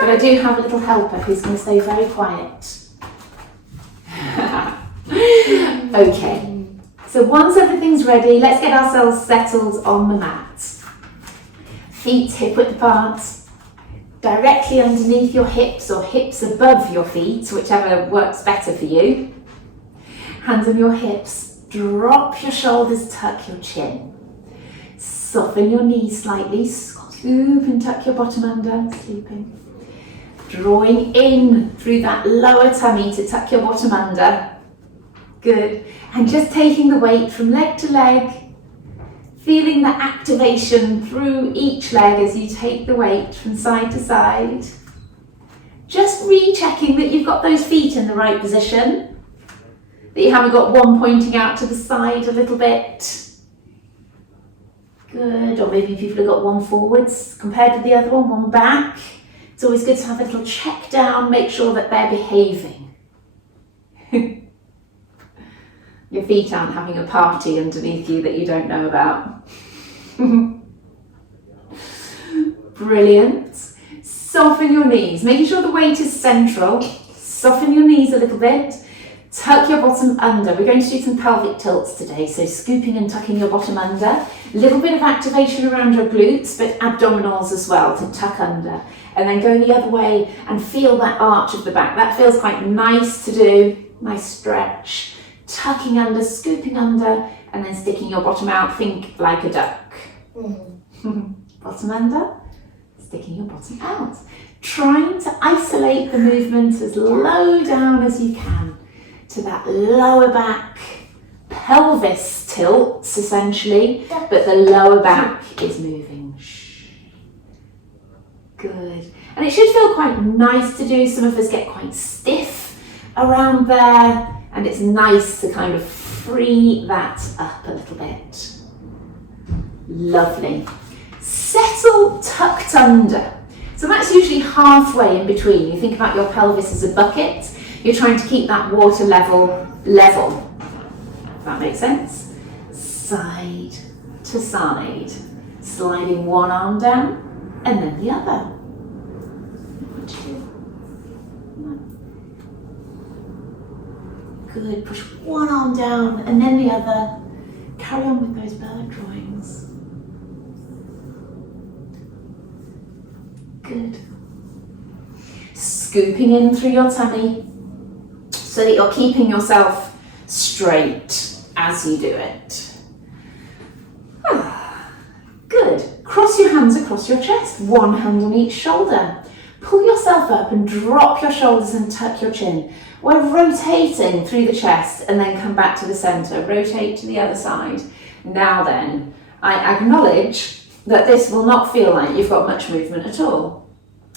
But I do have a little helper who's going to stay very quiet. Okay, so once everything's ready, let's get ourselves settled on the mat. Feet hip width apart, directly underneath your hips or hips above your feet, whichever works better for you. Hands on your hips, drop your shoulders, tuck your chin. Soften your knees slightly, scoop and tuck your bottom under, sleeping. Drawing in through that lower tummy to tuck your bottom under. Good. And just taking the weight from leg to leg, feeling the activation through each leg as you take the weight from side to side. Just rechecking that you've got those feet in the right position, that you haven't got one pointing out to the side a little bit. Good. Or maybe people have got one forwards compared to the other one back. It's always good to have a little check down, make sure that they're behaving. Your feet aren't having a party underneath you that you don't know about. Brilliant. Soften your knees, making sure the weight is central. Soften your knees a little bit. Tuck your bottom under. We're going to do some pelvic tilts today, so scooping and tucking your bottom under. A little bit of activation around your glutes, but abdominals as well to tuck under. And then go the other way and feel that arch of the back. That feels quite nice to do. Nice stretch. Tucking under, scooping under, and then sticking your bottom out. Think like a duck. Bottom under, sticking your bottom out. Trying to isolate the movement as low down as you can to that lower back. Pelvis tilts essentially, but the lower back is moving. Good. And it should feel quite nice to do. Some of us get quite stiff around there, and it's nice to kind of free that up a little bit. Lovely. Settle tucked under. So that's usually halfway in between. You think about your pelvis as a bucket. You're trying to keep that water level. If that makes sense. Side to side. Sliding one arm down and then the other. Good, push one arm down and then the other. Carry on with those bird drawings. Good. Scooping in through your tummy so that you're keeping yourself straight as you do it. Good. Cross your hands across your chest, one hand on each shoulder. Pull yourself up and drop your shoulders and tuck your chin. We're rotating through the chest and then come back to the center. Rotate to the other side. Now then, I acknowledge that this will not feel like you've got much movement at all.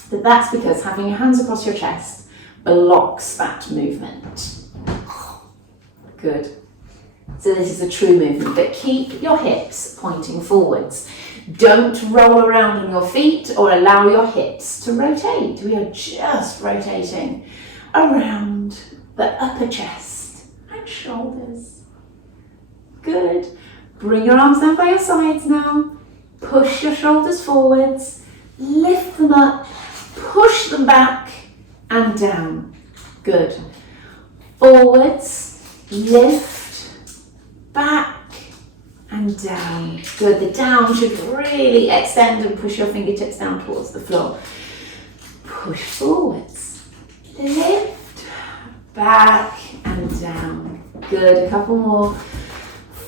But that's because having your hands across your chest blocks that movement. Good. So this is a true movement, but keep your hips pointing forwards. Don't roll around on your feet or allow your hips to rotate. We are just rotating around the upper chest and shoulders. Good. Bring your arms down by your sides now. Push your shoulders forwards. Lift them up. Push them back and down. Good. Forwards. Lift. Back. And down. Good. The down should really extend and push your fingertips down towards the floor. Push forwards. Lift. Back and down. Good. A couple more.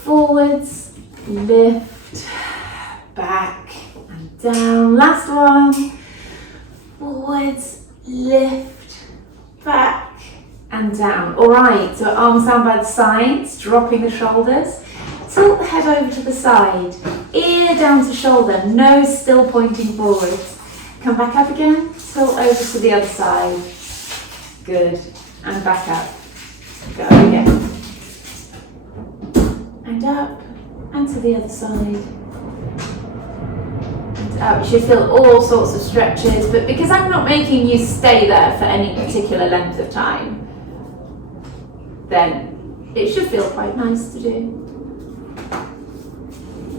Forwards. Lift. Back and down. Last one. Forwards. Lift. Back and down. All right. So arms down by the sides. Dropping the shoulders. Tilt the head over to the side, ear down to shoulder, nose still pointing forwards. Come back up again, tilt over to the other side. Good, and back up. Go again. And up, and to the other side. And up. You should feel all sorts of stretches, but because I'm not making you stay there for any particular length of time, then it should feel quite nice to do.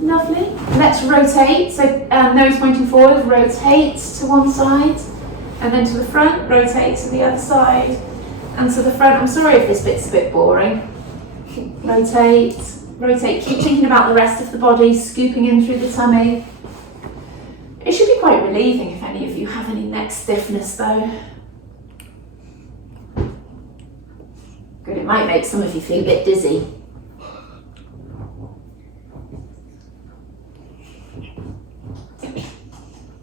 Lovely. Let's rotate. So nose pointing forward, rotate to one side. And then to the front, rotate to the other side. And to the front. I'm sorry if this bit's a bit boring. Rotate, rotate. Keep thinking about the rest of the body, scooping in through the tummy. It should be quite relieving if any of you have any neck stiffness though. Good, it might make some of you feel a bit dizzy.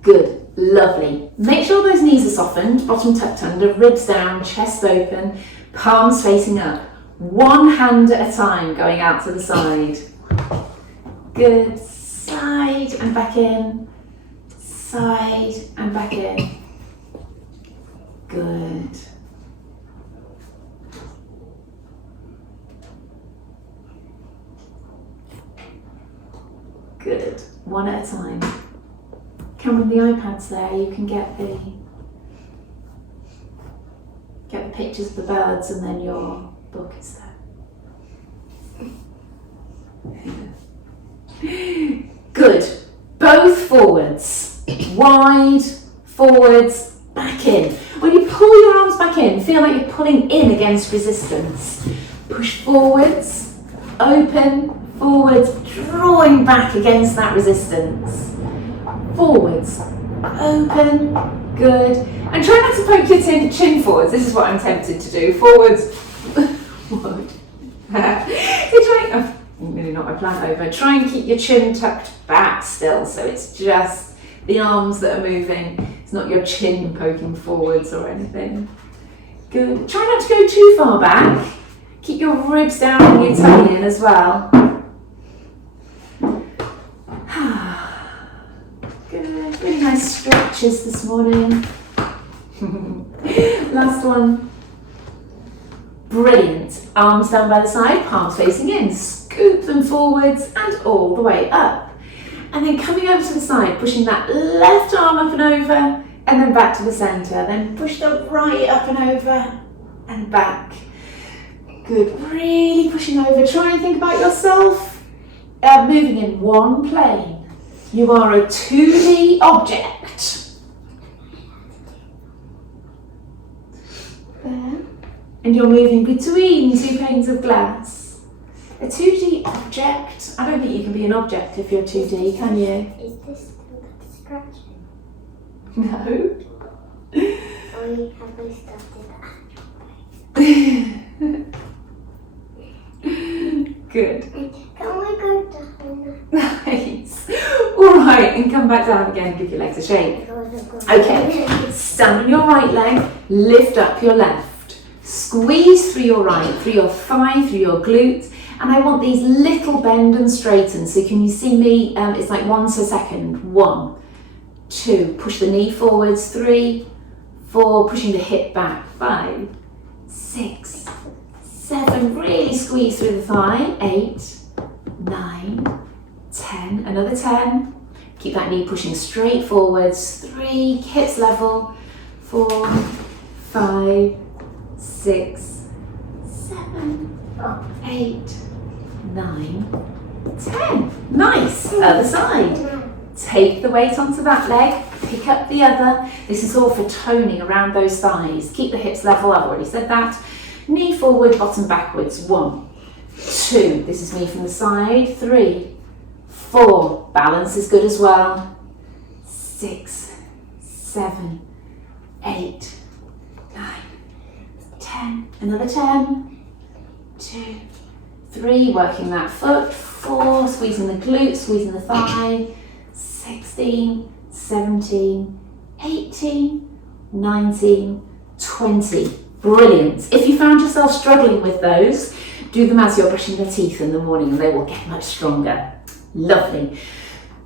Good, lovely. Make sure those knees are softened, bottom tucked under, ribs down, chest open, palms facing up. One hand at a time going out to the side. Good, side and back in, side and back in. Good. Good, one at a time. Come with the iPads there, you can get the pictures of the birds and then your book is there. Good, both forwards, wide, forwards, back in. When you pull your arms back in, feel like you're pulling in against resistance. Push forwards, open, forwards, drawing back against that resistance. Forwards, open, good. And try not to poke your chin forwards. This is what I'm tempted to do. Forwards, forward. Really not my plan over. Try and keep your chin tucked back still, so it's just the arms that are moving. It's not your chin poking forwards or anything. Good. Try not to go too far back. Keep your ribs down and your tummy in as well. Good. Really nice stretches this morning. Last one. Brilliant. Arms down by the side, palms facing in. Scoop them forwards and all the way up. And then coming over to the side, pushing that left arm up and over, and then back to the centre. Then push the right up and over, and back. Good. Really pushing over. Try and think about yourself moving in one plane. You are a 2D object. There. And you're moving between two panes of glass. A 2D object. I don't think you can be an object if you're 2D, can you? Is this stretching? No. Or have we started Good. Can we go down? Nice. All right, and come back down again. Give your legs a shake. Okay. Stand on your right leg. Lift up your left. Squeeze through your right, through your thigh, through your glutes. And I want these little bend and straighten. So can you see me? It's like 1 per second. 1, 2. Push the knee forwards. 3, 4. Pushing the hip back. 5, 6, 7. Really squeeze through the thigh. 8, 9, 10. Another 10. Keep that knee pushing straight forwards. 3. Hips level. 4, 5, 6, 7, 8, 9, 10. Nice. Other side. Take the weight onto that leg. Pick up the other. This is all for toning around those thighs. Keep the hips level. I've already said that. Knee forward, bottom backwards. 1, 2. This is me from the side. 3, 4. Balance is good as well. 6, 7, 8, 9, 10. Another 10. 2, 3. Working that foot. 4. Squeezing the glutes, squeezing the thigh. 16, 17, 18, 19, 20. Brilliant. If you found yourself struggling with those, do them as you're brushing your teeth in the morning and they will get much stronger. Lovely.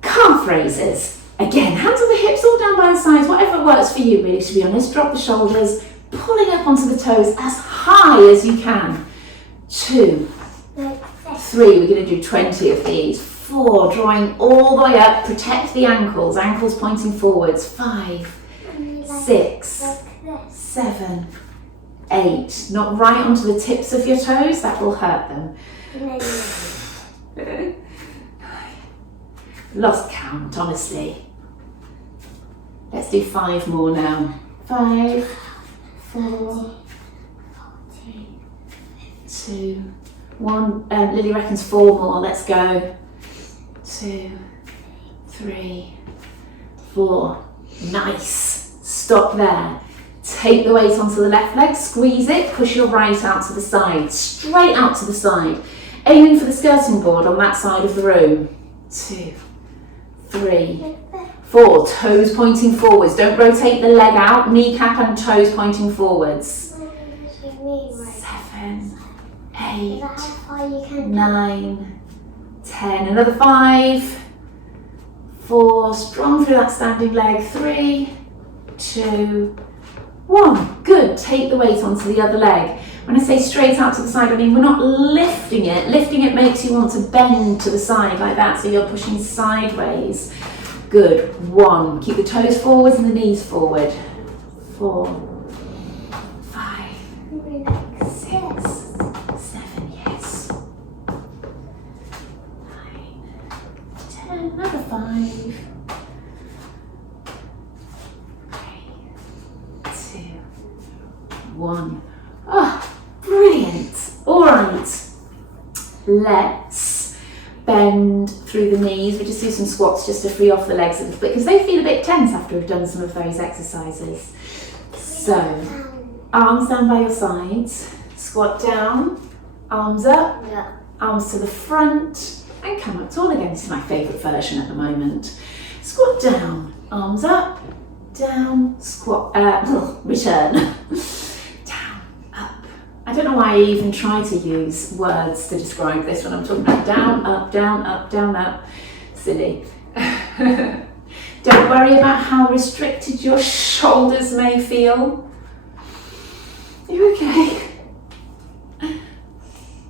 Calf raises. Again, hands on the hips, all down by the sides, whatever works for you really, to be honest. Drop the shoulders, pulling up onto the toes as high as you can. 2, 3, we're going to do 20 of these. 4, drawing all the way up, protect the ankles, ankles pointing forwards. 5, 6, 7, 8. Not right onto the tips of your toes, that will hurt them. Lost count, honestly. Let's do 5 more now. 5, 4, 2, 1. Lily reckons 4 more. Let's go. 2, 3, 4. Nice. Stop there. Take the weight onto the left leg, squeeze it, push your right out to the side, straight out to the side. Aiming for the skirting board on that side of the room. 2, 3, 4. Toes pointing forwards. Don't rotate the leg out. Kneecap and toes pointing forwards. 7, 8, 9, 10. Another 5, 4. Strong through that standing leg. 3, 2, 1. Good. Take the weight onto the other leg. When I say straight out to the side, I mean we're not lifting it. Lifting it makes you want to bend to the side like that, so you're pushing sideways. Good. 1. Keep the toes forwards and the knees forward. 4, 5, 6, 7. Yes. 9, 10. Another 5. 3, 2, 1. Oh, brilliant. All right. Let's bend through the knees. We just do some squats just to free off the legs a little bit because they feel a bit tense after we've done some of those exercises. So, arms down by your sides, squat down, arms up, arms to the front, and come up tall again. This is my favourite version at the moment. Squat down, arms up, down, squat, return. Down, up. I don't know why I even try to use words to describe this when I'm talking about down, up, down, up, down, up. Silly. Don't worry about how restricted your shoulders may feel. You okay?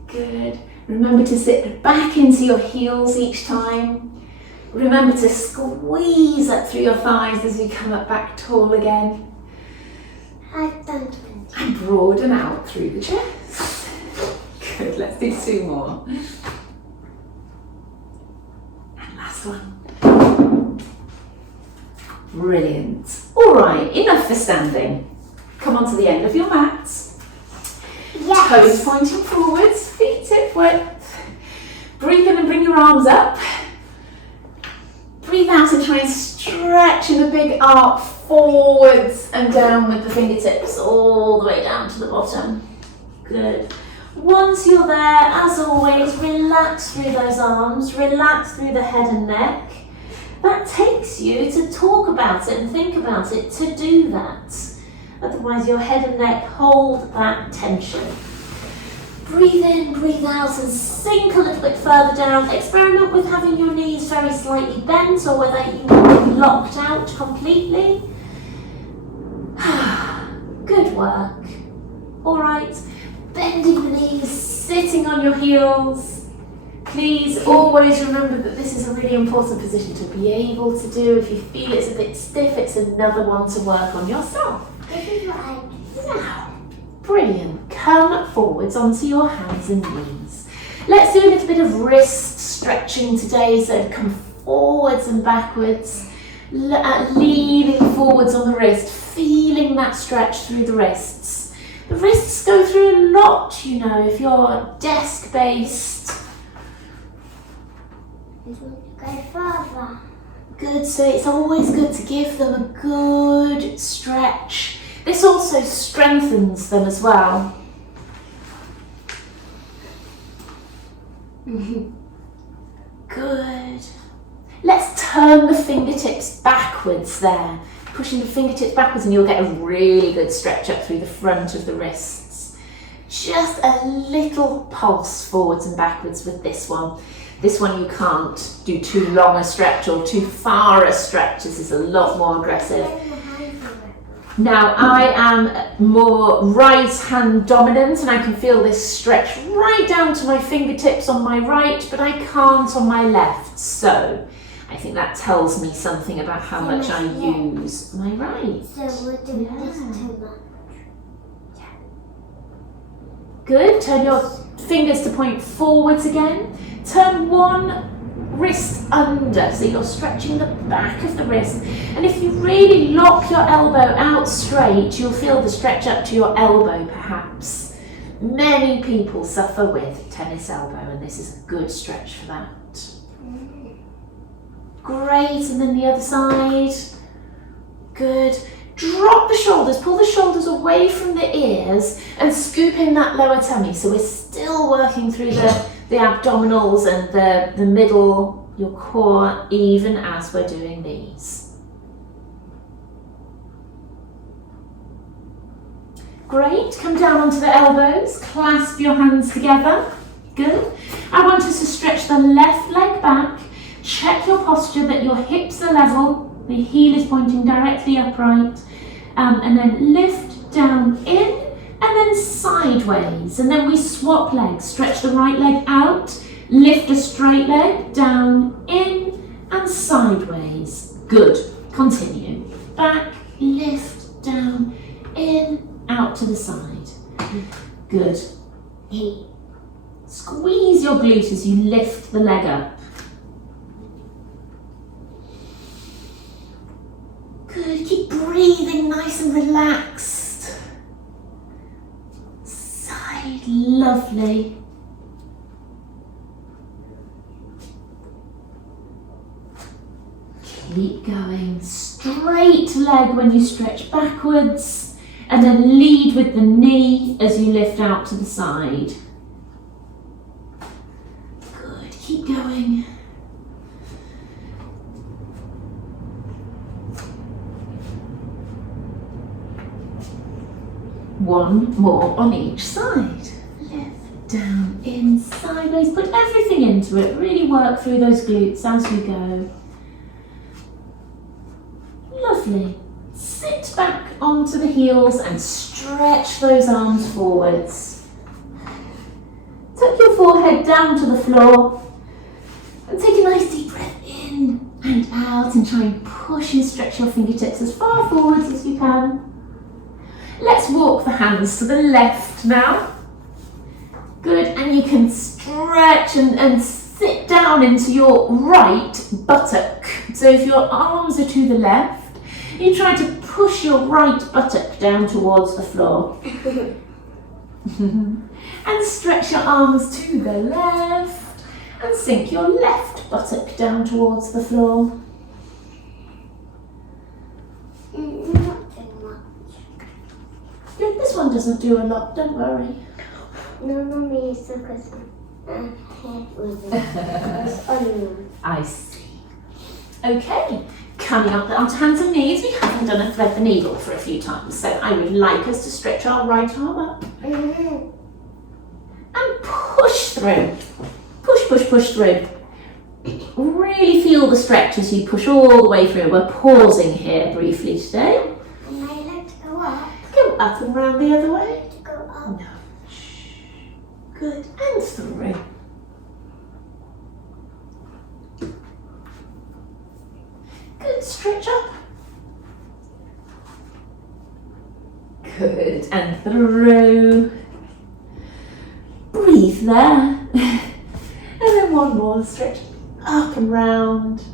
Good. Remember to sit back into your heels each time. Remember to squeeze up through your thighs as you come up back tall again. I've done 20. And broaden out through the chest. Good, let's do 2 more. And last one. Brilliant. All right, enough for standing. Come on to the end of your mat. Yes. Toes pointing forwards, feet hip width. Breathe in and bring your arms up. Breathe out and try and stretch in a big arc forwards and down with the fingertips all the way down to the bottom. Good. Once you're there, as always, relax through those arms, relax through the head and neck. That takes you to talk about it and think about it to do that. Otherwise your head and neck hold that tension. Breathe in, breathe out and sink a little bit further down. Experiment with having your knees very slightly bent or whether you want to be locked out completely. Good work. All right, bending the knees, sitting on your heels. Please always remember that this is a really important position to be able to do. If you feel it's a bit stiff, it's another one to work on yourself. This is what I do. Now, brilliant. Come forwards onto your hands and knees. Let's do a little bit of wrist stretching today. So come forwards and backwards, leaning forwards on the wrist, feeling that stretch through the wrists. The wrists go through a lot, you know, if you're desk-based. Go further. Good, so it's always good to give them a good stretch. This also strengthens them as well. Good. Let's turn the fingertips backwards there. Pushing the fingertips backwards and you'll get a really good stretch up through the front of the wrists. Just a little pulse forwards and backwards with this one. This one you can't do too long a stretch or too far a stretch. This is a lot more aggressive. Now I am more right hand dominant and I can feel this stretch right down to my fingertips on my right, but I can't on my left. So I think that tells me something about how much I use my right. So we're doing this too much. Good. Turn your fingers to point forwards again. Turn one wrist under, so you're stretching the back of the wrist. And if you really lock your elbow out straight, you'll feel the stretch up to your elbow perhaps. Many people suffer with tennis elbow, and this is a good stretch for that. Great, and then the other side. Good. Drop the shoulders, pull the shoulders away from the ears and scoop in that lower tummy. So we're still working through the abdominals and the middle, your core, even as we're doing these. Great, come down onto the elbows, clasp your hands together. Good. I want us to stretch the left leg back. Check your posture that your hips are level, the heel is pointing directly upright, and then lift down in and then sideways, and then we swap legs. Stretch the right leg out, lift a straight leg, down, in and sideways. Good. Continue. Back, lift, down, in, out to the side. Good. Squeeze your glute as you lift the leg up. Good, keep breathing nice and relaxed. Side, lovely. Keep going. Straight leg when you stretch backwards, and then lead with the knee as you lift out to the side. Good, keep going. One more on each side. Lift, down, in, sideways. Put everything into it. Really work through those glutes as we go. Lovely. Sit back onto the heels and stretch those arms forwards. Tuck your forehead down to the floor and take a nice deep breath in and out, and try and push and stretch your fingertips as far forwards as you can. Let's walk the hands to the left now. Good, and you can stretch and sit down into your right buttock. So if your arms are to the left, you try to push your right buttock down towards the floor. And stretch your arms to the left and sink your left buttock down towards the floor. This one doesn't do a lot, don't worry. No, Mummy, it's because I'm with it. I see. Okay, coming up onto hands and knees. We haven't done a thread the needle for a few times, so I would like us to stretch our right arm up. And push through. Push, push, push through. Really feel the stretch as you push all the way through. We're pausing here briefly today. And my legs go up. Go up and round the other way. To go up. No. Good. And through. Good. Stretch up. Good. And through. Breathe there. And then one more. Stretch up and round.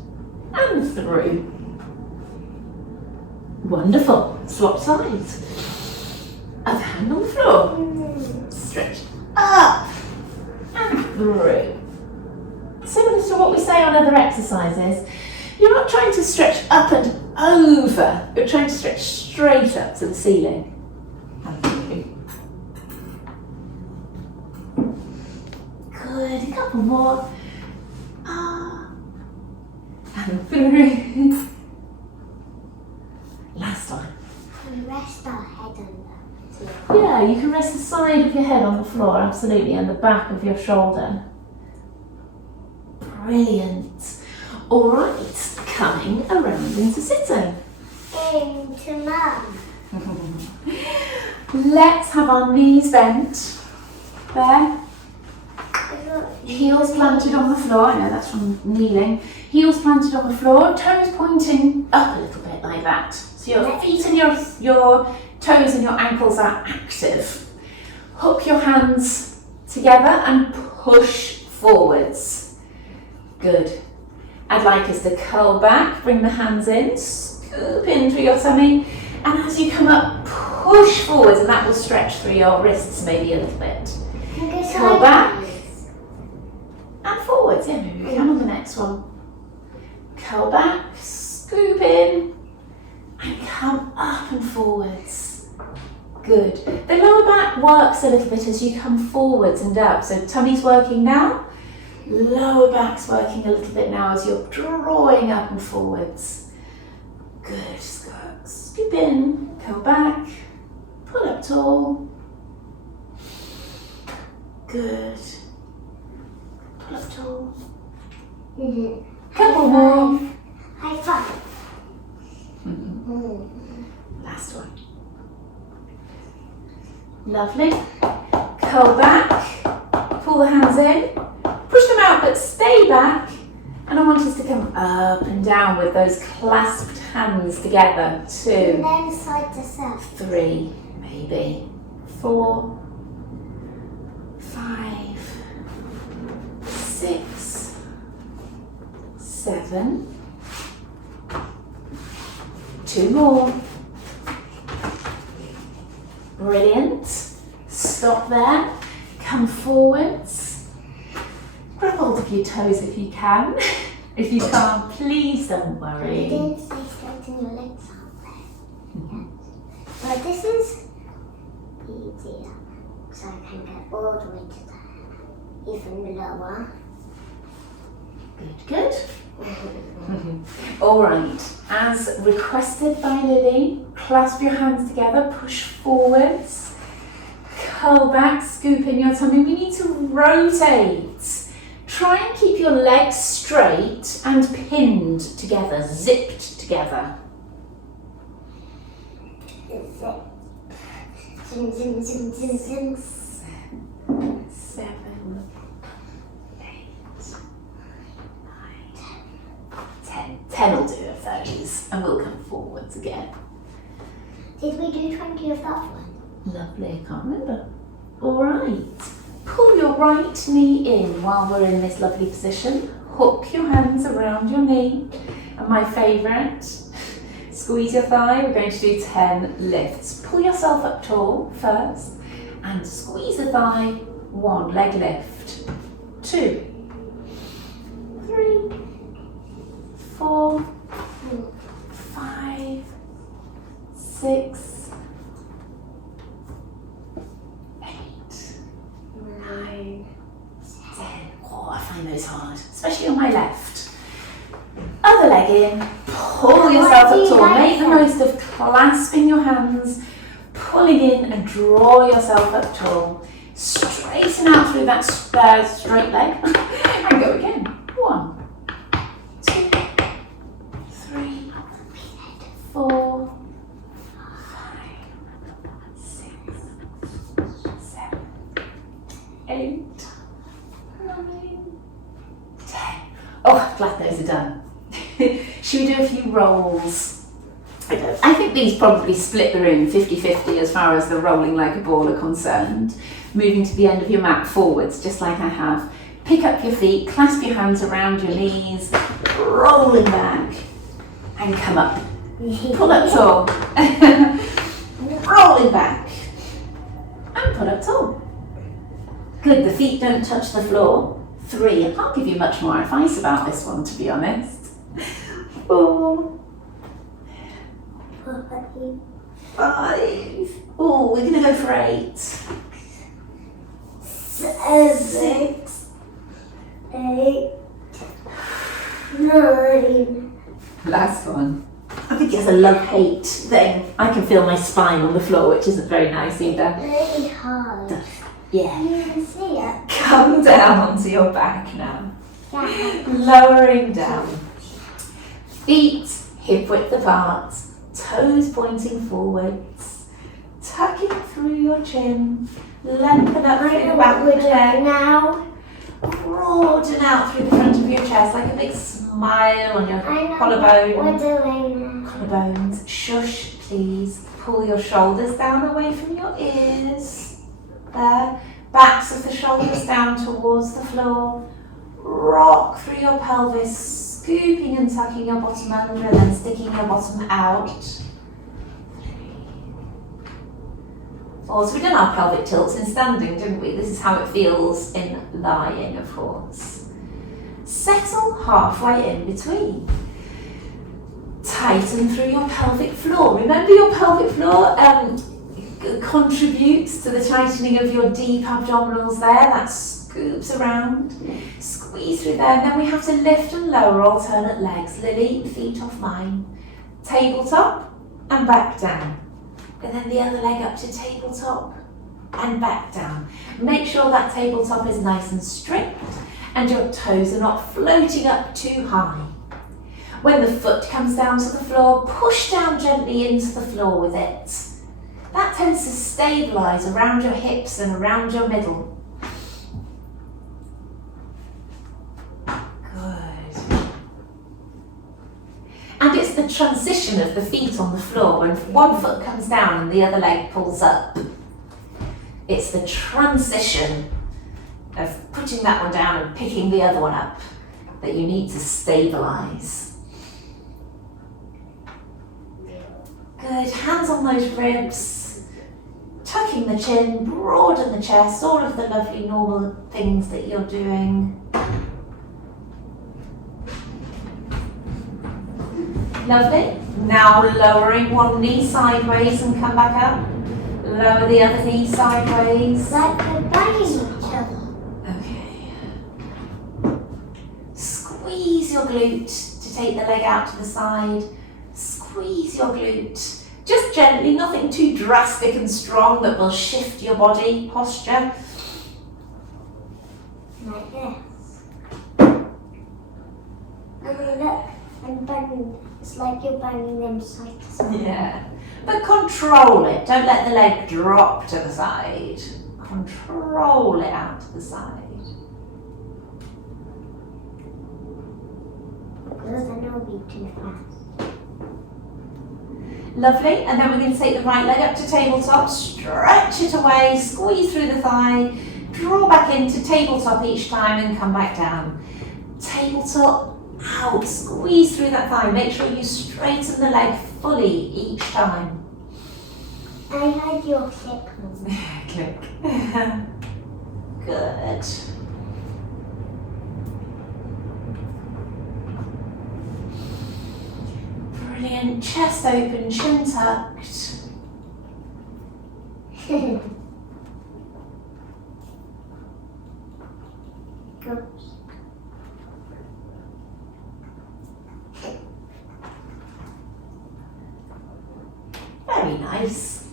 And through. Wonderful. Swap sides. Other hand on the floor. Stretch up and through. Similar to what we say on other exercises, you're not trying to stretch up and over, you're trying to stretch straight up to the ceiling. And through. Good, a couple more. And through. Last time. And rest our head on that. Yeah, you can rest the side of your head on the floor, absolutely, and the back of your shoulder. Brilliant. All right, coming around into sitting. Into Mum. Let's have our knees bent. There. Heels planted on the floor. I know that's from kneeling. Heels planted on the floor, toes pointing up a little bit like that. So your feet and your toes and your ankles are active. Hook your hands together and push forwards. Good. I'd like us to curl back, bring the hands in, scoop in through your tummy, and as you come up, push forwards, and that will stretch through your wrists maybe a little bit. Curl back and forwards. Yeah, maybe we can on the next one. Curl back, scoop in, and come up and forwards. Good. The lower back works a little bit as you come forwards and up. So tummy's working now, lower back's working a little bit now as you're drawing up and forwards. Good. Scoop in, curl back, pull up tall. Good. Pull up tall. Couple more. High five. Last one. Lovely. Curl back, pull the hands in, push them out but stay back, and I want us to come up and down with those clasped hands together. 2, And then side to side. 3, maybe 4, 5, 6, 7. 2 more. Brilliant. Stop there. Come forwards. Grab hold of your toes if you can. If you can't, please don't You worry. didn't say straighten your legs out there. But this is easier, so I can get all the way to there, even lower. Good. All right. As requested by Lily, clasp your hands together, push forwards, curl back, scoop in your tummy. We need to rotate. Try and keep your legs straight and pinned together, zipped together. Zip. Zim, zim, zim, zim, zim. 7, 8, 9, 10. 10 will do of those, and we'll come forwards again. Did we do 20 of that one? Lovely, I can't remember. All right. Pull your right knee in while we're in this lovely position. Hook your hands around your knee. And my favourite, squeeze your thigh. We're going to do 10 lifts. Pull yourself up tall first and squeeze the thigh. 1, leg lift. 2, 3, 4, 5, 6, 8, 9, 10. Oh, I find those hard, especially on my left. Other leg in, pull yourself up tall. Make the most of clasping your hands, pulling in and draw yourself up tall. Straighten out through that straight leg and go again. 1, 2, 3, 4, 5, 6, 7, 8, 9, 10. Oh, glad those are done. Should we do a few rolls? I think these probably split the room 50-50 as far as the rolling like a ball are concerned. Moving to the end of your mat forwards, just like I have. Pick up your feet, clasp your hands around your knees, rolling back, and come up. Pull up tall. Rolling back, and pull up tall. Good, the feet don't touch the floor. 3, I can't give you much more advice about this one, to be honest. 4, 5. Oh, we're going to go for 8. 6, 8, 9. Last one. I think it's a love-hate thing. I can feel my spine on the floor, which isn't very nice either. Really hard. Yeah. You can see it. Come down onto your back now. Yeah. Lowering down. Feet hip width apart. Toes pointing forwards. Tucking through your chin. Lengthen up through the back of the neck. Now. Broaden out through the front of your chest like a big smile on your collarbone. We're doing Collarbones. Shush, please. Pull your shoulders down away from your ears. There. Backs of the shoulders down towards the floor. Rock through your pelvis. scooping and tucking your bottom under and then sticking your bottom out. 4. So we've done our pelvic tilts in standing, didn't we? This is how it feels in lying, of course. Settle halfway in between. Tighten through your pelvic floor. Remember, your pelvic floor contributes to the tightening of your deep abdominals there. That scoops around. Squeeze through there. And then we have to lift and lower alternate legs. Lily, feet off mine. Tabletop and back down. And then the other leg up to tabletop and back down. Make sure that tabletop is nice and straight and your toes are not floating up too high. When the foot comes down to the floor, push down gently into the floor with it. That tends to stabilise around your hips and around your middle. Good. And it's the transition of the feet on the floor when one foot comes down and the other leg pulls up. It's the transition of putting that one down and picking the other one up that you need to stabilise. Good, hands on those ribs, tucking the chin, broaden the chest, all of the lovely normal things that you're doing. Lovely. Now lowering one knee sideways and come back up. Lower the other knee sideways. Like we're banging each other. Okay. Squeeze your glute to take the leg out to the side. Squeeze your glute. Just gently, nothing too drastic and strong that will shift your body posture. Like this. And then look, I'm banging. It's like you're banging them side to side. Yeah. But control it. Don't let the leg drop to the side. Control it out to the side. Because then it'll be too fast. Lovely, and then we're going to take the right leg up to tabletop, stretch it away, squeeze through the thigh, draw back into tabletop each time and come back down. Tabletop, out, squeeze through that thigh, make sure you straighten the leg fully each time. I heard your click. Click. Good. Brilliant, chest open, chin tucked. Good. Very nice.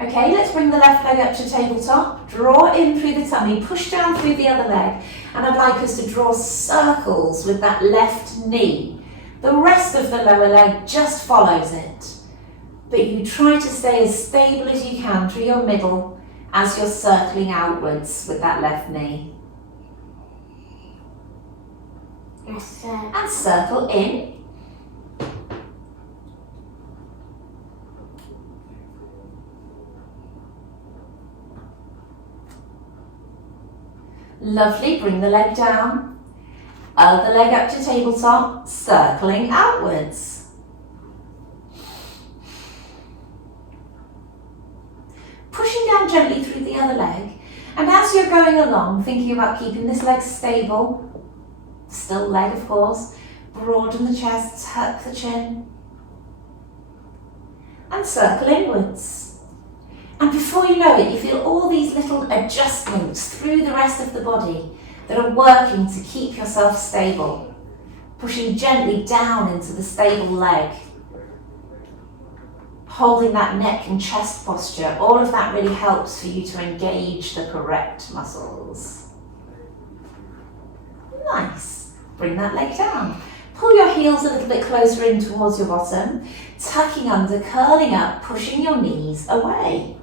Okay, let's bring the left leg up to tabletop. Draw in through the tummy, push down through the other leg. And I'd like us to draw circles with that left knee. The rest of the lower leg just follows it. But you try to stay as stable as you can through your middle as you're circling outwards with that left knee. Yes, sir. And circle in. Lovely, bring the leg down. Other leg up to tabletop, circling outwards. Pushing down gently through the other leg. And as you're going along, thinking about keeping this leg stable, still leg of course, broaden the chest, tuck the chin. And circle inwards. And before you know it, you feel all these little adjustments through the rest of the body that are working to keep yourself stable. Pushing gently down into the stable leg. Holding that neck and chest posture, all of that really helps for you to engage the correct muscles. Nice. Bring that leg down. Pull your heels a little bit closer in towards your bottom. Tucking under, curling up, pushing your knees away.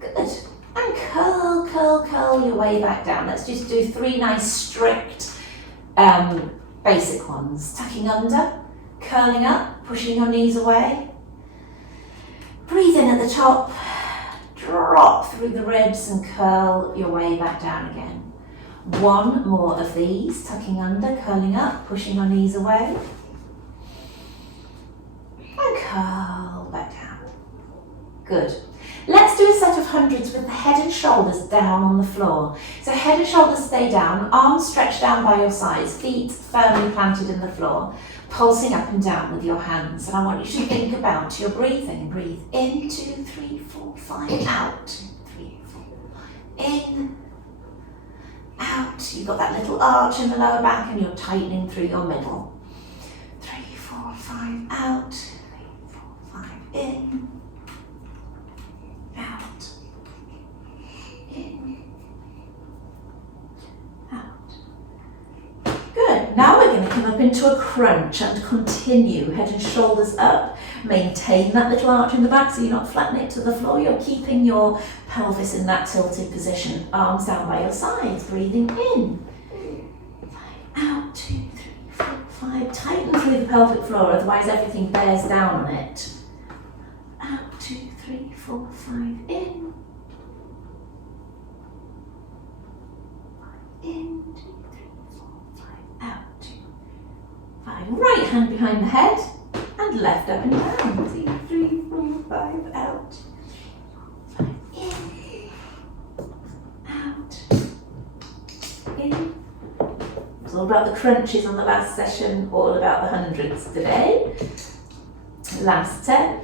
Good. And curl, curl, curl your way back down. Let's just do 3 nice strict basic ones. Tucking under, curling up, pushing your knees away. Breathe in at the top, drop through the ribs and curl your way back down again. One more of these, tucking under, curling up, pushing our knees away. And curl back down. Good. Let's do a set of hundreds with the head and shoulders down on the floor. So head and shoulders stay down, arms stretched down by your sides, feet firmly planted in the floor, pulsing up and down with your hands. And I want you to think about your breathing. Breathe in, 2, 3, 4, 5, out, 2, 3, 4, in, out. You've got that little arch in the lower back and you're tightening through your middle. 3, 4, 5, out, 3, 4, 5, in, out, in, out. Good. Now we're going to come up into a crunch and continue. Head and shoulders up. Maintain that little arch in the back so you're not flattening it to the floor. You're keeping your pelvis in that tilted position. Arms down by your sides. Breathing in. 5, out, 2, 3, 4, 5. Tighten through the pelvic floor, otherwise everything bears down on it. Out, 2, 3, 4, 5, in. 5, in, 2, 3, 4, 5, out, 2, 5. Right hand behind the head and left up and down. 2, 3, 4, 5, out. 5, in, out, in. It's all about the crunches on the last session, all about the hundreds today. Last 10.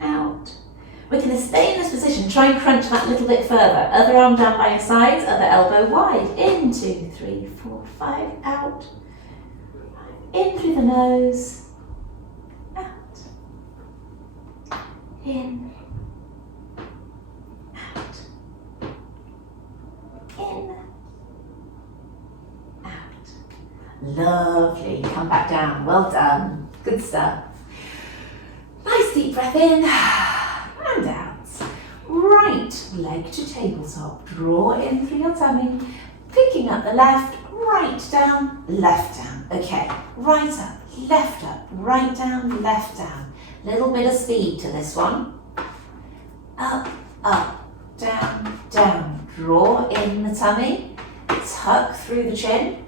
Out. We're going to stay in this position, try and crunch that little bit further. Other arm down by your sides, other elbow wide. In, 2, 3, 4, 5, out. In through the nose, out. In, out. In, out. Lovely. Come back down. Well done. Good stuff. Nice deep breath in and out. Right leg to tabletop. Draw in through your tummy. Picking up the left, right down, left down. Okay, right up, right down, left down. Little bit of speed to this one. Up, up, down, down. Draw in the tummy. Tuck through the chin.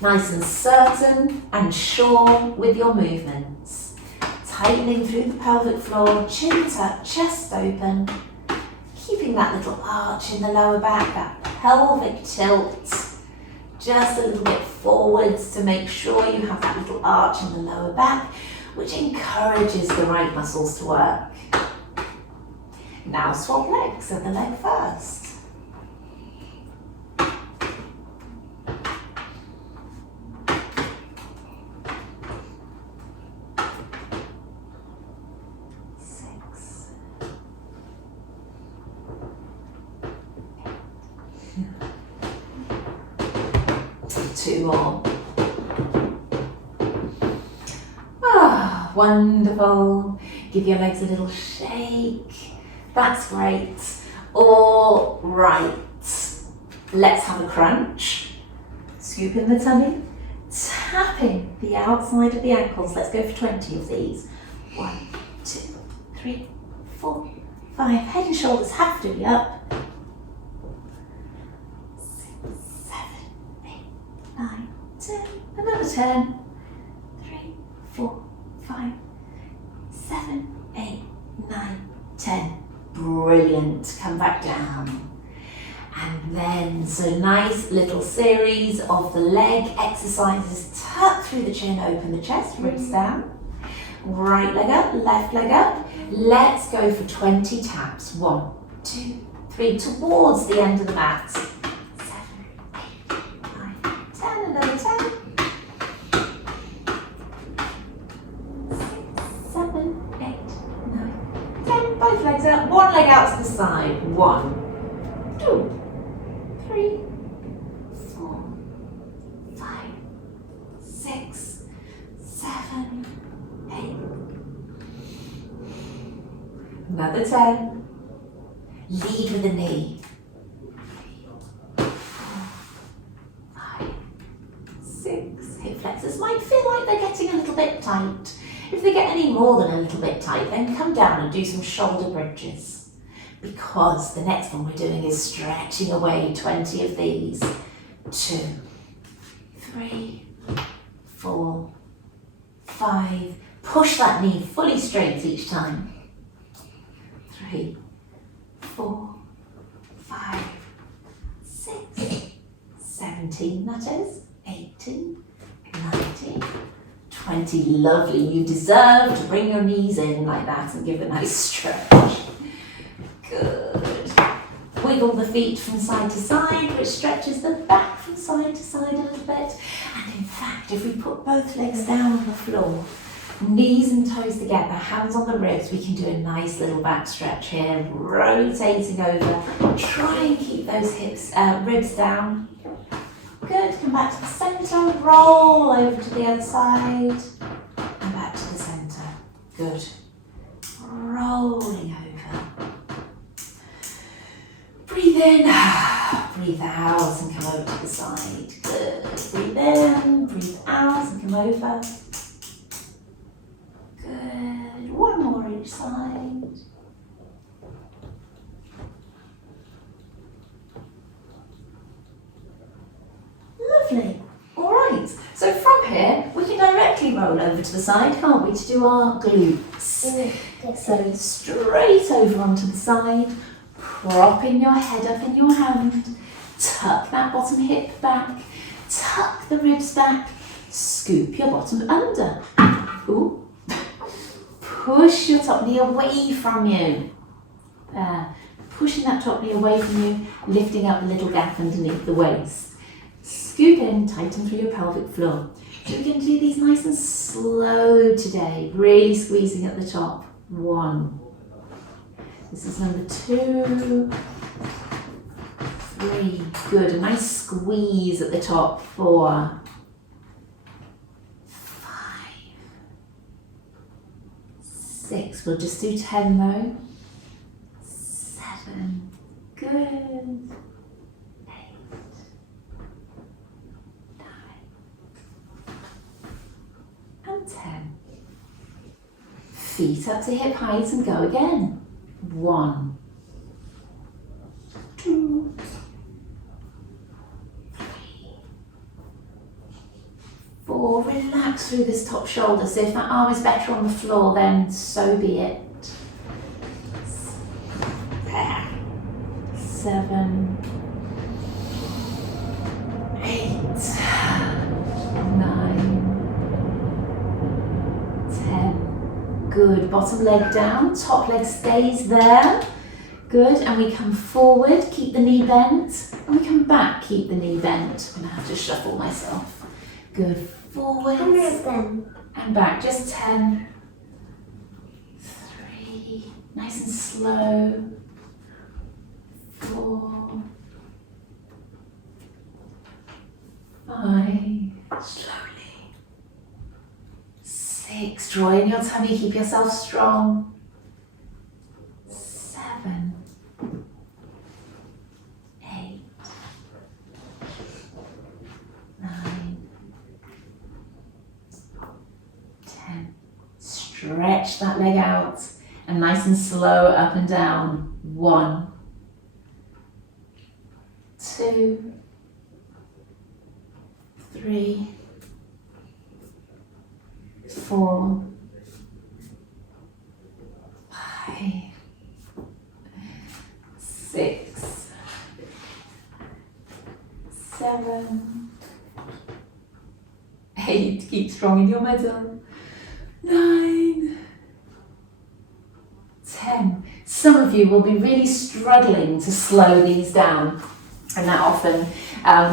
Nice and certain and sure with your movements. Tightening through the pelvic floor, chin tuck, chest open. Keeping that little arch in the lower back, that pelvic tilt. Just a little bit forwards to make sure you have that little arch in the lower back, which encourages the right muscles to work. Now swap legs, so the leg first. Two more. Ah, wonderful. Give your legs a little shake. That's great. All right. Let's have a crunch. Scoop in the tummy. Tapping the outside of the ankles. Let's go for 20 of these. 1, 2, 3, 4, 5. Head and shoulders have to be up. 9, 10, another 10, 3, 4, 5, 7, 8, 9, 10. Brilliant. Come back down. And then, so nice little series of the leg exercises. Tuck through the chin, open the chest, ribs down. Right leg up, left leg up. Let's go for 20 taps. 1, 2, 3, towards the end of the mat. 7, 8, 9, 10. Both legs out. One leg out to the side. 1, 2, 3, 4, 5, 6, 7, 8. Another 10. Lead with the knee. 3, 4, 5, 6. Hip flexors might feel like they're getting a little bit tight. If they get any more than a little bit tight, then come down and do some shoulder bridges. because the next one we're doing is stretching away 20 of these. 2, 3, 4, 5. Push that knee fully straight each time. 3, 4, 5, 6, 17, that is. 18, 19, 20. Lovely. You deserve to bring your knees in like that and give a nice stretch. Good. Wiggle the feet from side to side, which stretches the back from side to side a little bit. And in fact, if we put both legs down on the floor, knees and toes together, hands on the ribs, we can do a nice little back stretch here, rotating over. Try and keep those ribs down. Good, come back to the centre, roll over to the other side, and back to the centre. Good. Rolling over. Breathe in, breathe out and come over to the side. Good. Breathe in, breathe out and come over. Good. One more each side. Lovely. All right. So from here, we can directly roll over to the side, can't we, to do our glutes. So straight over onto the side, propping your head up in your hand, tuck that bottom hip back, tuck the ribs back, scoop your bottom under. Ooh. Push your top knee away from you. There. Pushing that top knee away from you, lifting up a little gap underneath the waist. Scoop in, tighten through your pelvic floor. So we're going to do these nice and slow today, really squeezing at the top. 1. This is number 2. 3. Good, a nice squeeze at the top. 4. 5. 6. We'll just do 10 though. 7. Good. 8. 9. And 10. Feet up to hip height and go again. 1. 2. 3. 4. Relax through this top shoulder. So if that arm is better on the floor, then so be it. 7. 8. 9. 10. Good. Bottom leg down. Top leg stays there. Good. And we come forward. Keep the knee bent. And we come back. Keep the knee bent. I'm going to have to shuffle myself. Good. Forward. And back. Just 10. 3. Nice and slow. 4. 5. Slowly. 6. Draw in your tummy. Keep yourself strong. 7. 8. 9. 10. Stretch that leg out and nice and slow up and down. 1. 2. 3. 4. 5. 6. 7. 8. Keep strong in your middle. 9. 10. Some of you will be really struggling to slow these down, and that often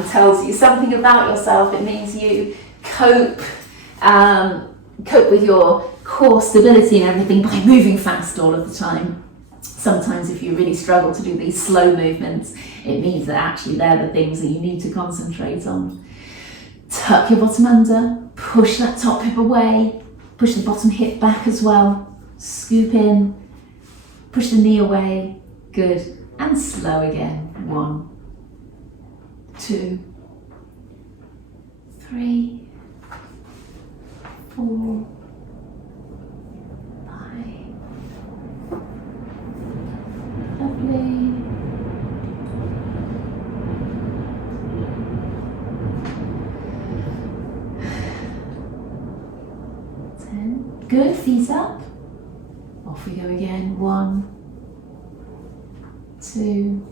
tells you something about yourself. It means you cope with your core stability and everything by moving fast all of the time. Sometimes if you really struggle to do these slow movements, it means that actually they're the things that you need to concentrate on. Tuck your bottom under, push that top hip away, push the bottom hip back as well, scoop in, push the knee away, good, and slow again. 1, 2, 3, 4, 5. Lovely. Good, feet up. Off we go again. 1, 2,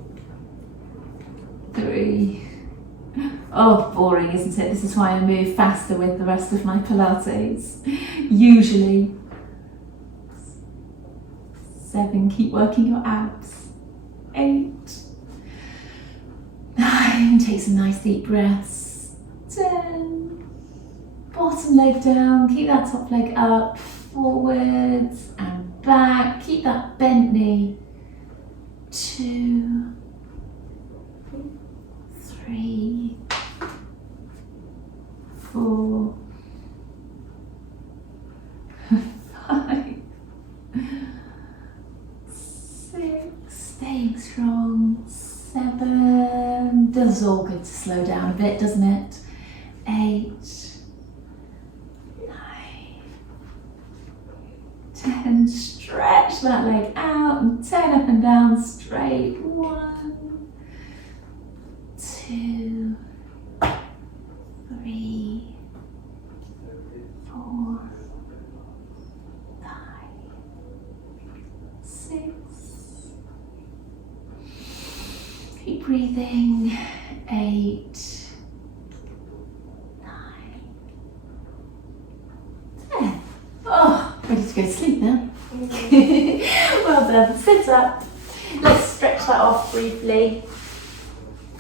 3. Oh, boring, isn't it? This is why I move faster with the rest of my Pilates. Usually. 7, keep working your abs. 8, 9, take some nice deep breaths. 10, bottom leg down, keep that top leg up, forwards and back, keep that bent knee. 2, 3, 4, 5, 6, staying strong. 7, does all good to slow down a bit, doesn't it? 8, 9, 10, stretch that leg out and 10 up and down straight. 1, 2, 3, 4, 5, 6. Keep breathing. 8, 9, 10. Oh, ready to go to sleep now. Well done. Sit up. Let's stretch that off briefly.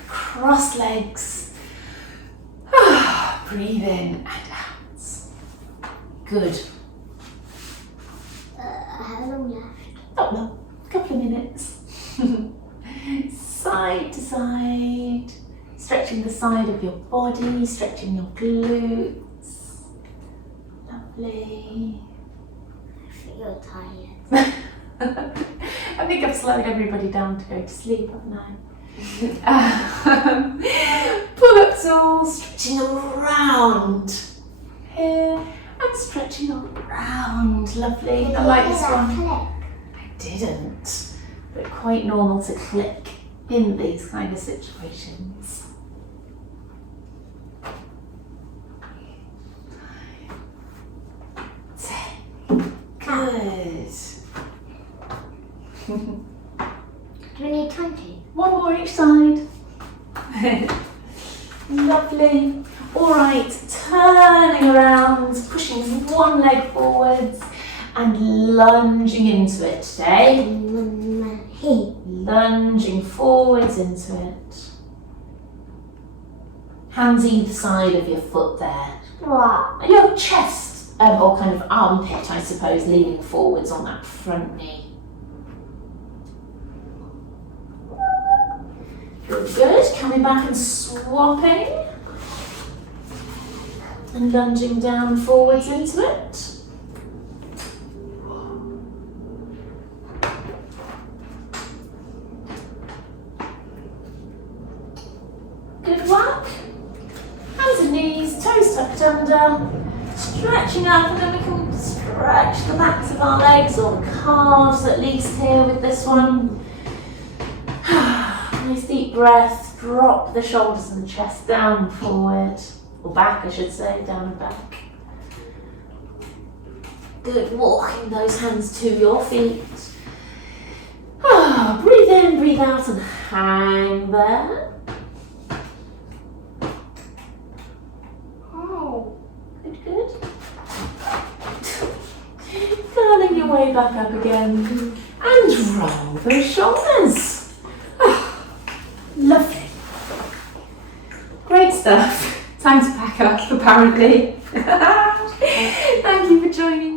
Cross legs. Breathe in and out. Good. How long left? Oh no, a couple of minutes. Side to side, stretching the side of your body, stretching your glutes. Lovely. I think you're tired. I think I've slowed everybody down to go to sleep, haven't I? Pull-ups all, stretching around here and stretching around. Lovely. I like this one. I didn't, but quite normal to click in these kind of situations. Good. Do we need 20? One more each side. Lovely. All right, turning around, pushing one leg forwards and lunging into it today. Lunging forwards into it. Hands either side of your foot there. What? Your chest, or kind of armpit, I suppose, leaning forwards on that front knee. Good. Coming back and swapping. And lunging down forwards into it. Good work. Hands and knees, toes tucked under. Stretching up, and then we can stretch the backs of our legs, or the calves at least here with this one. Nice deep breath. Drop the shoulders and the chest down and forward. Or back, I should say, down and back. Good, walking those hands to your feet. Breathe in, breathe out, and hang there. Oh, good, good. Curling your way back up again. And roll those shoulders. Lovely. Great stuff. Time to pack up, apparently. Thank you for joining